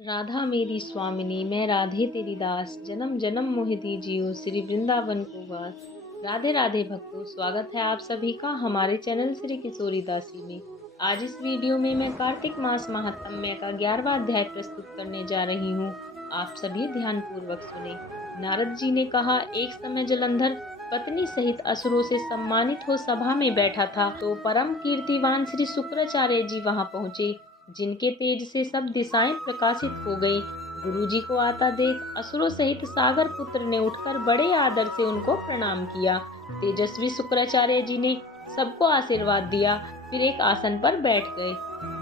राधा मेरी स्वामिनी, मैं राधे तेरी दास, जन्म जन्म मोहि दीजियो श्री वृंदावन को वास। राधे राधे भक्तों, स्वागत है आप सभी का हमारे चैनल श्री किशोरी दासी में। आज इस वीडियो में मैं कार्तिक मास महात्म्य का 11वां अध्याय प्रस्तुत करने जा रही हूँ। आप सभी ध्यान पूर्वक सुने। नारद जी ने कहा, एक समय जलंधर पत्नी सहित असुरों से सम्मानित हो सभा में बैठा था तो परम कीर्तिवान श्री शुक्राचार्य जी वहां पहुंचे, जिनके तेज से सब दिशाएं प्रकाशित हो गई। गुरुजी को आता देख असुरों सहित सागर पुत्र ने उठकर बड़े आदर से उनको प्रणाम किया। तेजस्वी शुक्राचार्य जी ने सबको आशीर्वाद दिया, फिर एक आसन पर बैठ गए।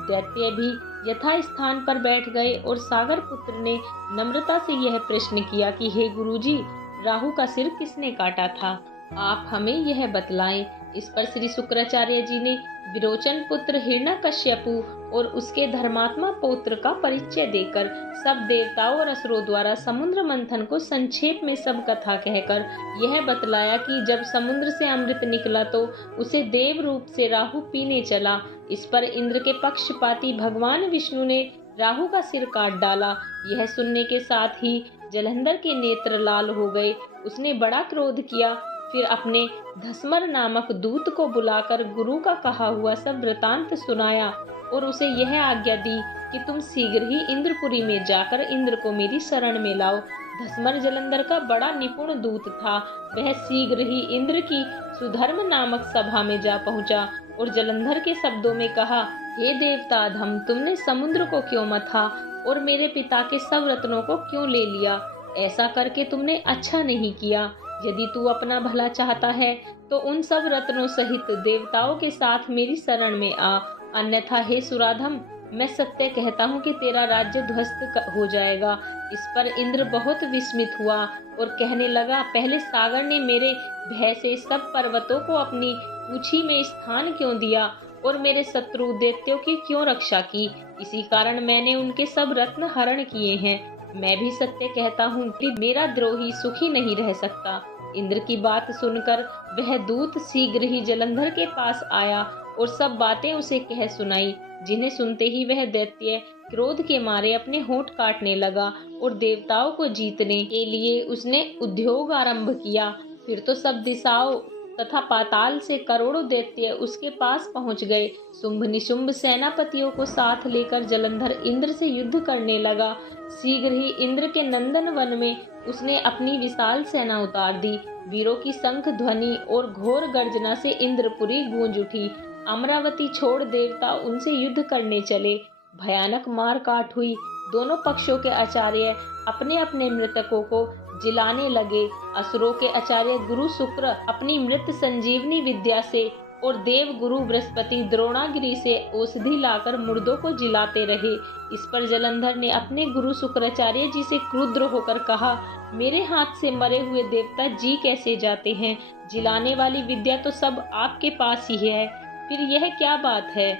दैत्य भी यथा स्थान पर बैठ गए और सागर पुत्र ने नम्रता से यह प्रश्न किया कि हे गुरुजी, राहु का सिर किसने काटा था? आप हमें यह बतलाएं। इस पर श्री शुक्राचार्य जी ने विरोचन पुत्र हिरण्यकश्यपु और उसके धर्मात्मा पौत्र का परिचय देकर सब देवताओं और असुरों द्वारा समुद्र मंथन को संक्षेप में सब कथा कहकर यह बतलाया कि जब समुद्र से अमृत निकला तो उसे देव रूप से राहु पीने चला। इस पर इंद्र के पक्षपाती भगवान विष्णु ने राहु का सिर काट डाला। यह सुनने के साथ ही जलंधर के नेत्र लाल हो गए। उसने बड़ा क्रोध किया, फिर अपने धस्मर नामक दूत को बुलाकर गुरु का कहा हुआ सब वृतांत सुनाया और उसे यह आज्ञा दी कि तुम शीघ्र ही इंद्रपुरी में जाकर इंद्र को मेरी शरण में लाओ। धस्मर जलंधर का बड़ा निपुण दूत था। वह शीघ्र ही इंद्र की सुधर्म नामक सभा में जा पहुंचा और जलंधर के शब्दों में कहा, हे देवताधम, तुमने समुद्र को क्यों मथा और मेरे पिता के सब रत्नों को क्यों ले लिया? ऐसा करके तुमने अच्छा नहीं किया। यदि तू अपना भला चाहता है तो उन सब रत्नों सहित देवताओं के साथ मेरी शरण में आ, अन्यथा हे सुराधम, मैं सत्य कहता हूँ कि तेरा राज्य ध्वस्त हो जाएगा। इस पर इंद्र बहुत विस्मित हुआ और कहने लगा, पहले सागर ने मेरे भय से सब पर्वतों को अपनी पूंछी में स्थान क्यों दिया और मेरे शत्रु दैत्यों की क्यों रक्षा की? इसी कारण मैंने उनके सब रत्न हरण किए हैं। मैं भी सत्य कहता हूँ कि मेरा द्रोही सुखी नहीं रह सकता। इंद्र की बात सुनकर वह दूत शीघ्र ही जलंधर के पास आया और सब बातें उसे कह सुनाई, जिन्हें सुनते ही वह दैत्य क्रोध के मारे अपने होंठ काटने लगा और देवताओं को जीतने के लिए उसने उद्योग आरंभ किया। फिर तो सब दिशाओं तथा पाताल से करोड़ों दैत्य उसके पास पहुंच गए। शुंभ निशुंभ सेनापतियों को साथ लेकर जलंधर इंद्र से युद्ध करने लगा। शीघ्र ही इंद्र के नंदन वन में उसने अपनी विशाल सेना उतार दी। वीरों की शंख ध्वनि और घोर गर्जना से इंद्रपुरी गूंज उठी। अमरावती छोड़ देवता उनसे युद्ध करने चले। भयानक मार काट हुई। दोनों पक्षों के आचार्य अपने अपने मृतकों को जिलाने लगे। असुरों के आचार्य गुरु शुक्र अपनी मृत संजीवनी विद्या से और देव गुरु बृहस्पति द्रोणागिरी से औषधि लाकर मुर्दों को जिलाते रहे। इस पर जलंधर ने अपने गुरु शुक्राचार्य जी से क्रुद्ध होकर कहा, मेरे हाथ से मरे हुए देवता जी कैसे जाते हैं? जिलाने वाली विद्या तो सब आपके पास ही है, फिर यह क्या बात है?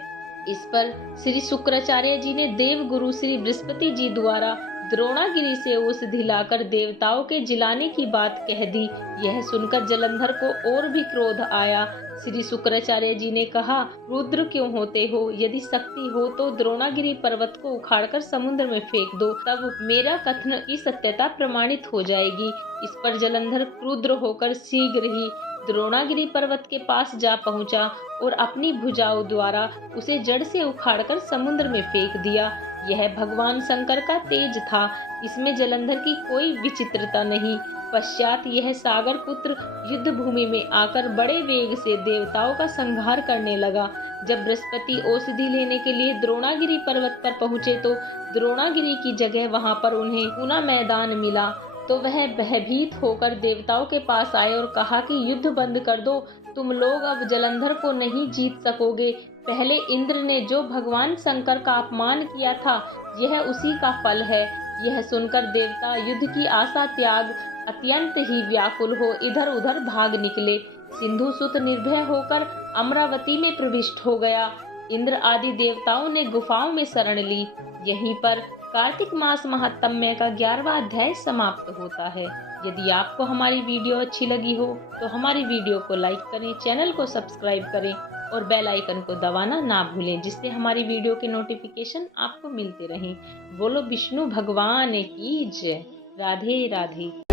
इस पर श्री शुक्राचार्य जी ने देव गुरु श्री बृहस्पति जी द्वारा द्रोणागिरी से औषधि लाकर देवताओं के जिलाने की बात कह दी। यह सुनकर जलंधर को और भी क्रोध आया। श्री शुक्राचार्य जी ने कहा, रुद्र क्यों होते हो? यदि शक्ति हो तो द्रोणागिरी पर्वत को उखाड़कर समुद्र में फेंक दो, तब मेरा कथन की सत्यता प्रमाणित हो जाएगी। इस पर जलंधर क्रुद्ध होकर शीघ्र ही द्रोणागिरी पर्वत के पास जा पहुंचा और अपनी भुजाओं द्वारा उसे जड़ से उखाड़कर समुद्र में फेंक दिया। यह भगवान शंकर का तेज था, इसमें जलंधर की कोई विचित्रता नहीं। पश्चात यह सागर पुत्र युद्ध भूमि में आकर बड़े वेग से देवताओं का संहार करने लगा। जब बृहस्पति औषधि लेने के लिए द्रोणागिरी पर्वत पर पहुंचे तो द्रोणागिरी की जगह वहां पर उन्हें पूना मैदान मिला। तो वह भयभीत होकर देवताओं के पास आए और कहा कि युद्ध बंद कर दो, तुम लोग अब जलंधर को नहीं जीत सकोगे। पहले इंद्र ने जो भगवान शंकर का अपमान किया था, यह उसी का फल है। यह सुनकर देवता युद्ध की आशा त्याग अत्यंत ही व्याकुल हो इधर उधर भाग निकले। सिंधु सुत निर्भय होकर अमरावती में प्रविष्ट हो गया। इंद्र आदि देवताओं ने गुफाओं में शरण ली। यहीं पर कार्तिक मास महात्म्य का 11वां अध्याय समाप्त होता है। यदि आपको हमारी वीडियो अच्छी लगी हो तो हमारी वीडियो को लाइक करें, चैनल को सब्सक्राइब करें और बेल आइकन को दबाना ना भूलें, जिससे हमारी वीडियो के नोटिफिकेशन आपको मिलते रहें। बोलो विष्णु भगवान की जय। राधे राधे।